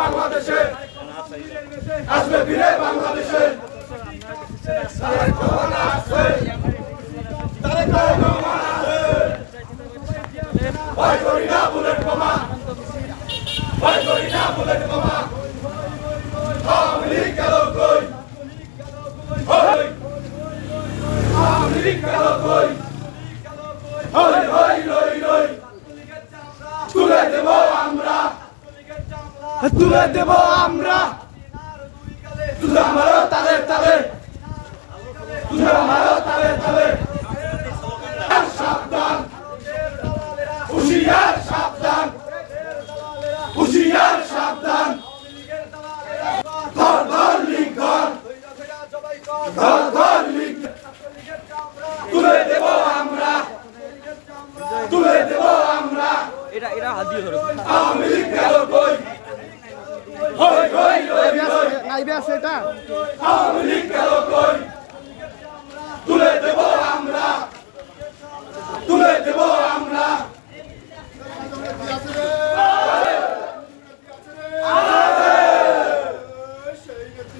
বাংলাদেশে আসবে ফিরে বাংলাদেশে ভয় করি না বুলেট বোমা ভয় করি না বুলেট বোমা আওয়ামী লীগ গেল কই আওয়ামী লীগ গেল কই হই হই রই রই তুলে দেব আমরা তুলে দেব আমরা তুলে মারো তালে তালে তুলে মারো তালে তালে সাবধান হুশিয়ার সাবধান হুশিয়ার সাবধান ধর ধর লিগ ধর ধর ধর লিগ তুলে দেব আমরা তুলে দেব আমরা এটা এটা হাত দিয়ে ধরো আওয়ামী লীগ গেল কই হই হই রই রই আইবে আছে এটা আওয়ামী লীগ গেল কই তুলে দেব আমরা তুলে দেব আমরা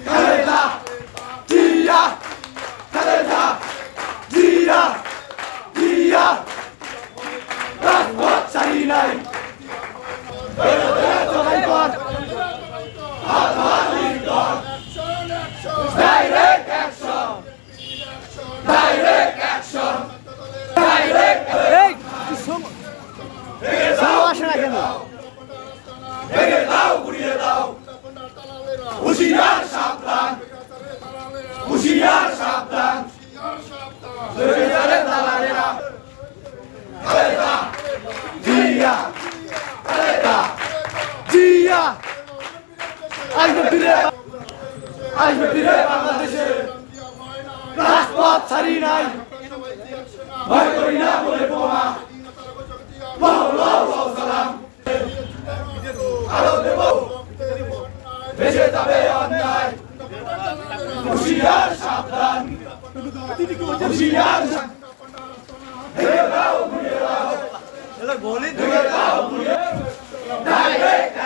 খালেদা জিয়া খালেদা জিয়া জিয়া রাজপথ ছাড়ি নাই সবাই কর direct action direct action direct এই সাও আসে না কেন ভেঙে দাও গুড়িয়ে দাও হুশিয়ার সাবধান হুশিয়ার সাবধান দালালেরা খালেদা জিয়া খালেদা জিয়া আসবে ফিরে বাংলাদেশে রাজপথ ছাড়ি নাই ভয় করি না বলে বোমা সালাম আলো দেব ভেসে যাবে অন্যায় হুশিয়ার সাবধান হুশিয়ার ভেঙে দাও ঘুরিয়ে দাও ভেঙে দাও ঘুরিয়ে ডাইরেক্ট